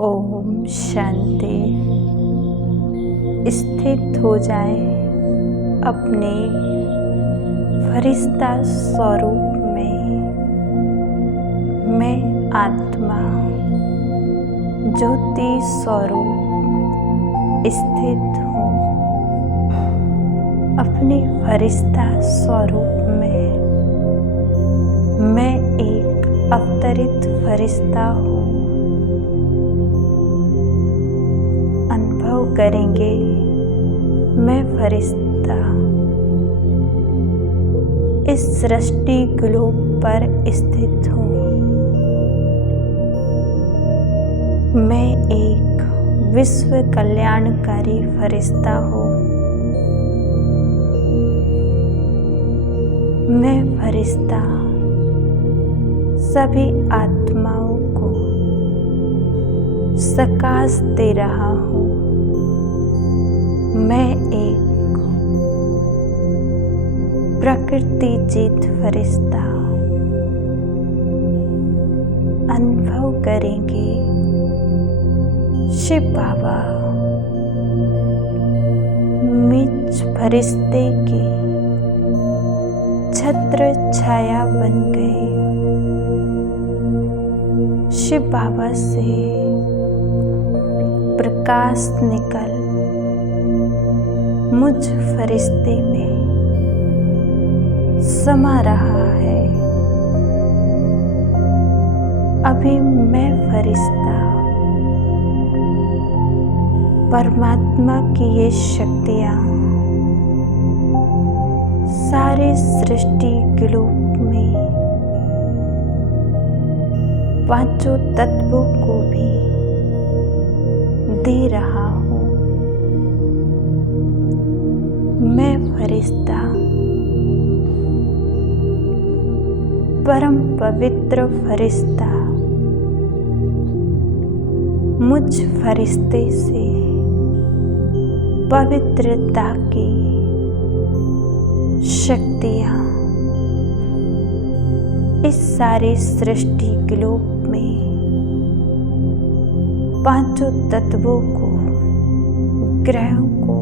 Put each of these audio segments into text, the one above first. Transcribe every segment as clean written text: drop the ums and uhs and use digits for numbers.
ओम शांति। स्थित हो जाए अपने फरिश्ता स्वरूप में। मैं आत्मा ज्योति स्वरूप स्थित हूँ अपने फरिश्ता स्वरूप में। मैं एक अवतरित फरिश्ता हूँ। अनुभव करेंगे मैं फरिश्ता इस सृष्टि ग्लोब पर स्थित हूँ। मैं एक विश्व कल्याणकारी फरिश्ता हूँ। मैं फरिश्ता सभी आत्माओं को प्रकाश दे रहा हूँ। मैं एक प्रकृति जीत फरिश्ता। अनुभव करेंगे शिव बाबा मुझ फरिश्ते की छत्र छाया बन गए। शिव बाबा से प्रकाश निकल मुझ फरिश्ते में समा रहा है। अभी मैं फरिश्ता परमात्मा की ये शक्तियाँ सारे सृष्टि ग्लोब में पांचों तत्वों को भी दे रहा हूँ। मैं फरिश्ता परम पवित्र फरिश्ता मुझ फरिश्ते से पवित्रता की शक्तियाँ इस सारे सृष्टि ग्लोब में पांचों तत्वों को ग्रहों को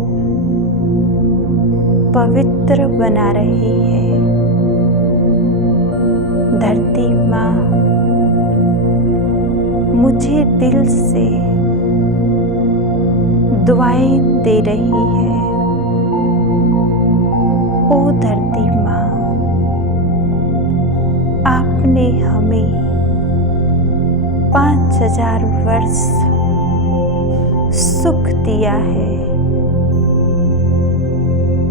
पवित्र बना रही है। धरती माँ मुझे दिल से दुआएं दे रही है। ओ धरती माँ, आपने हमें 5000 वर्ष सुख दिया है।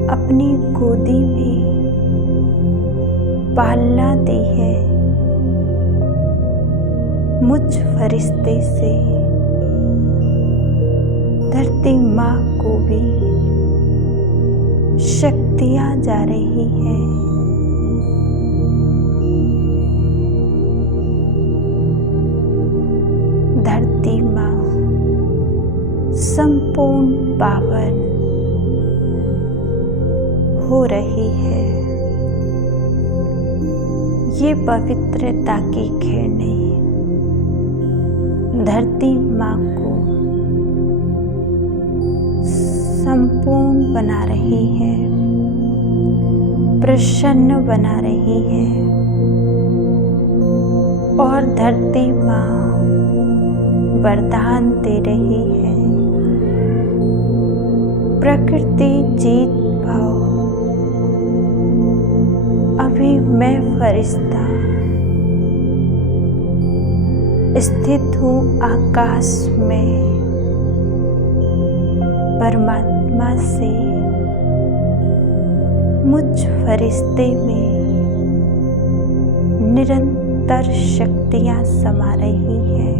अपनी गोदी में पालना दी है। मुझ फरिश्ते से धरती माँ को भी शक्तियाँ जा रही है। धरती माँ संपूर्ण पावन हो रही है। ये पवित्रता की किरणें धरती माँ को संपूर्ण बना रही है, प्रसन्न बना रही है। और धरती माँ वरदान दे रही है। प्रकृति जीत भाव। अभी मैं फरिश्ता स्थित हूँ आकाश में। परमात्मा से मुझ फरिश्ते में निरंतर शक्तियाँ समा रही है।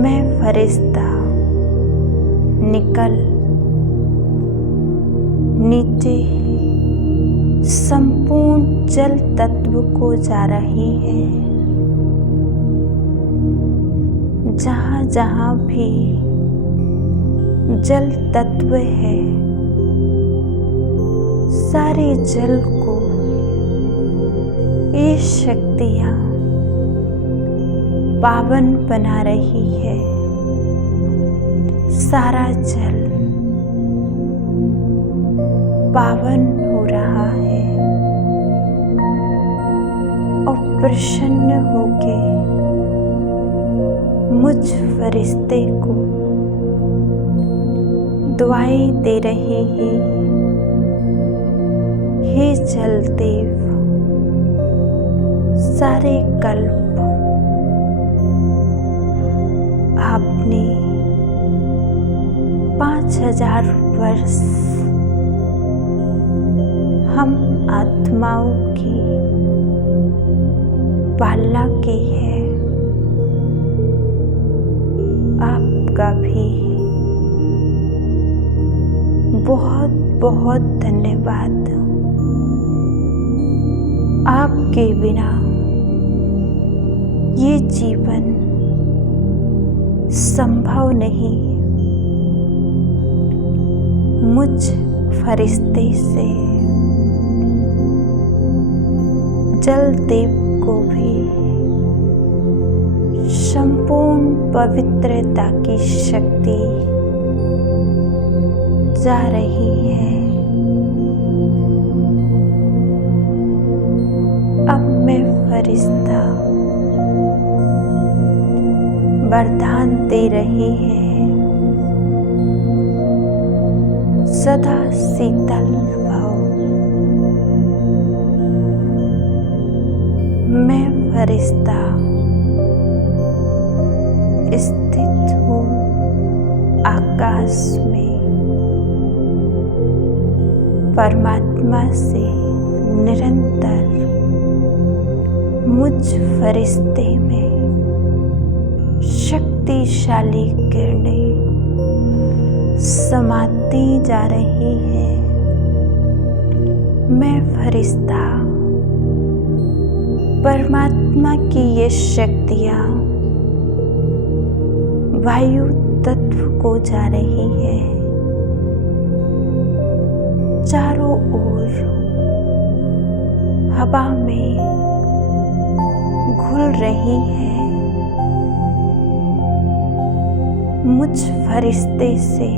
मैं फरिश्ता निकल नीचे संपूर्ण जल तत्व को जा रही है। जहाँ जहाँ भी जल तत्व है, सारे जल को ये शक्तियाँ पावन बना रही है। सारा जल पावन हो रहा है और प्रसन्न होके मुझ फरिश्ते को दुआएं दे रहे हैं। हे जल देव, सारे कल्प आपने 5000 वर्ष हम आत्माओं की पालना की है। आपका भी बहुत बहुत धन्यवाद। आपके बिना ये जीवन संभव नहीं। मुझ फरिश्ते से जल देव को भी संपूर्ण पवित्रता की शक्ति जा रही है। अब मैं फरिश्ता वरदान दे रही है, सदा शीतल भव। मैं फरिश्ता स्थित हूँ आकाश में, परमात्मा से निरंतर मुझ फरिश्ते में शक्तिशाली किरणें समाती जा रही है। मैं फरिश्ता परमात्मा की ये शक्तियाँ वायु तत्व को जा रही है। चारों ओर हवा में घुल रही है। मुझ फरिश्ते से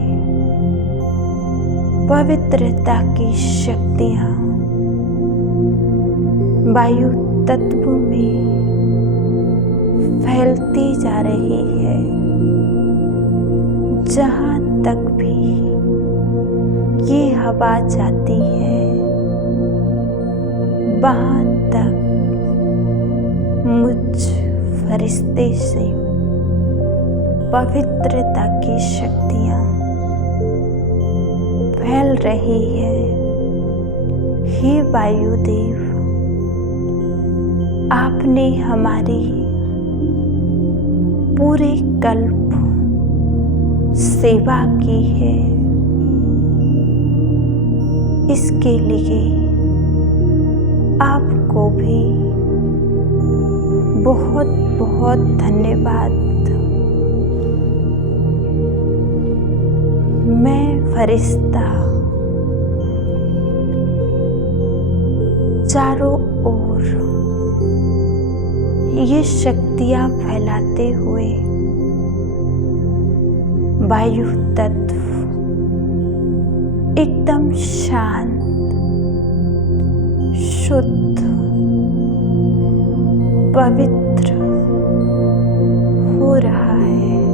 पवित्रता की शक्तियाँ वायु तत्व में फैलती जा रही है। जहाँ तक भी ये हवा जाती है, वहाँ तक मुझ फरिश्ते से पवित्रता की शक्तियाँ फैल रही है। हे वायुदेव, आपने हमारी पूरे कल्प सेवा की है। इसके लिए आपको भी बहुत बहुत धन्यवाद। मैं फरिश्ता चारों ओर ये शक्तियाँ फैलाते हुए वायु तत्व एकदम शांत, शुद्ध, पवित्र हो रहा है।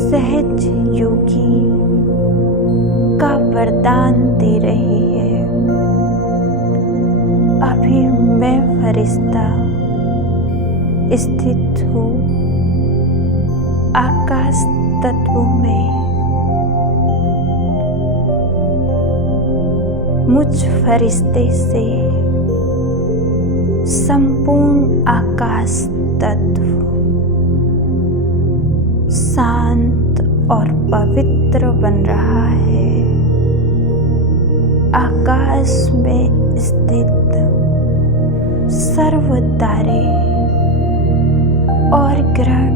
सहज योगी का वरदान दे रही है। अभी मैं फरिश्ता स्थित हूँ आकाश तत्व में। मुझ फरिश्ते से संपूर्ण आकाश तत्व शांत और पवित्र बन रहा है। आकाश में स्थित सर्व तारे और ग्रह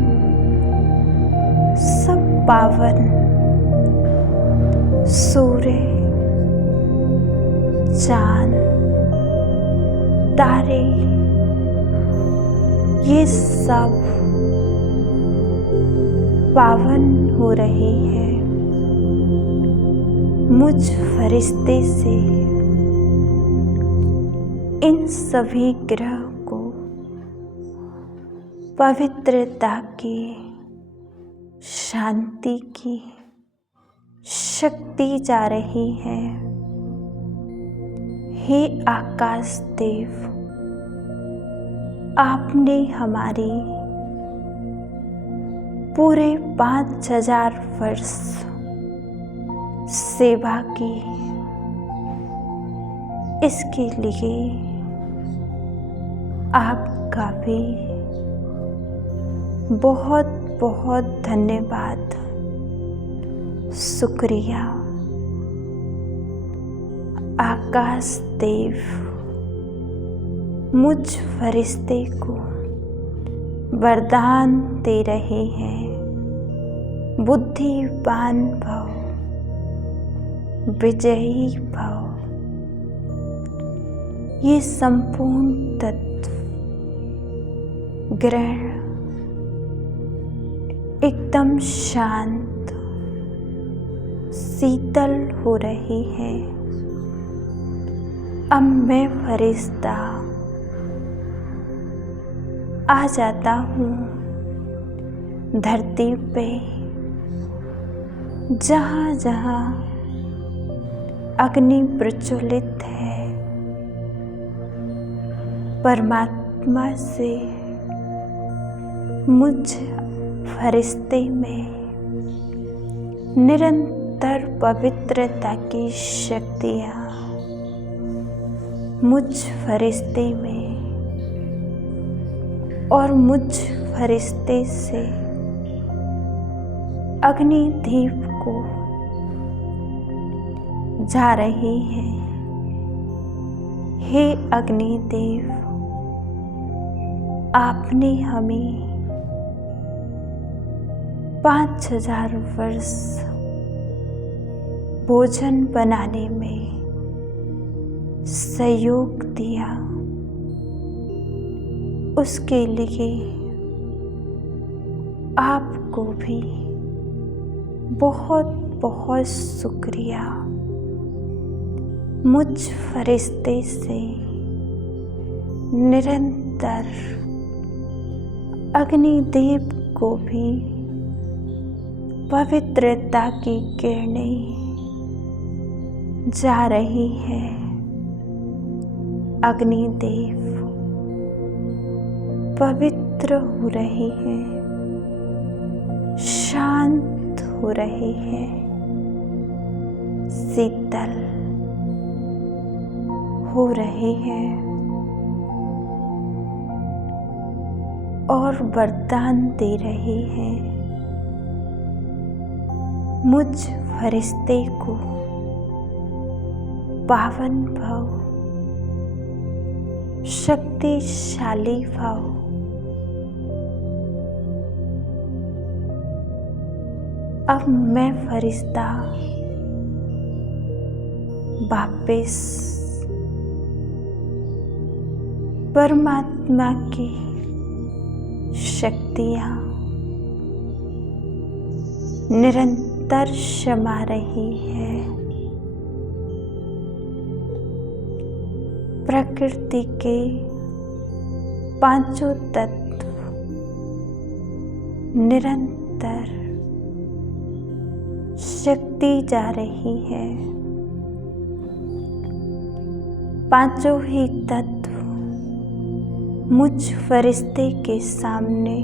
सब पावन, सूर्य, चांद, तारे ये सब पावन हो रही है मुझ फरिश्ते से। इन सभी ग्रह को पवित्रता की, शांति की शक्ति जा रही है। हे आकाश देव, आपने हमारी पूरे 5000 वर्ष सेवा की, इसके लिए आपका भी बहुत बहुत धन्यवाद, शुक्रिया। आकाश देव मुझ फरिश्ते को वरदान दे रहे हैं, बुद्धिमान भव, विजयी भव। ये संपूर्ण तत्व ग्रह एकदम शांत, शीतल हो रही है। अब मैं फरिश्ता आ जाता हूँ धरती पे, जहाँ जहाँ अग्नि प्रज्वलित है। परमात्मा से मुझ फरिश्ते में निरंतर पवित्रता की शक्तियाँ मुझ फरिश्ते में और मुझ फरिश्ते से अग्निदीप को जा रही है। हे अग्निदेव, आपने हमें 5000 वर्ष भोजन बनाने में सहयोग दिया, उसके लिए आपको भी बहुत बहुत शुक्रिया। मुझ फरिश्ते से निरंतर अग्निदेव को भी पवित्रता की किरणें जा रही है। अग्निदेव पवित्र हो रही है, शांत हो रही है, शीतल हो रही है और वरदान दे रही है मुझ फरिश्ते को। पावन भव, शक्तिशाली भव। अब मैं फरिश्ता वापिस परमात्मा की शक्तियाँ निरंतर शमा रही है। प्रकृति के पांचों तत्व निरंतर शक्ति जा रही है। पांचों ही तत्व मुझ फरिश्ते के सामने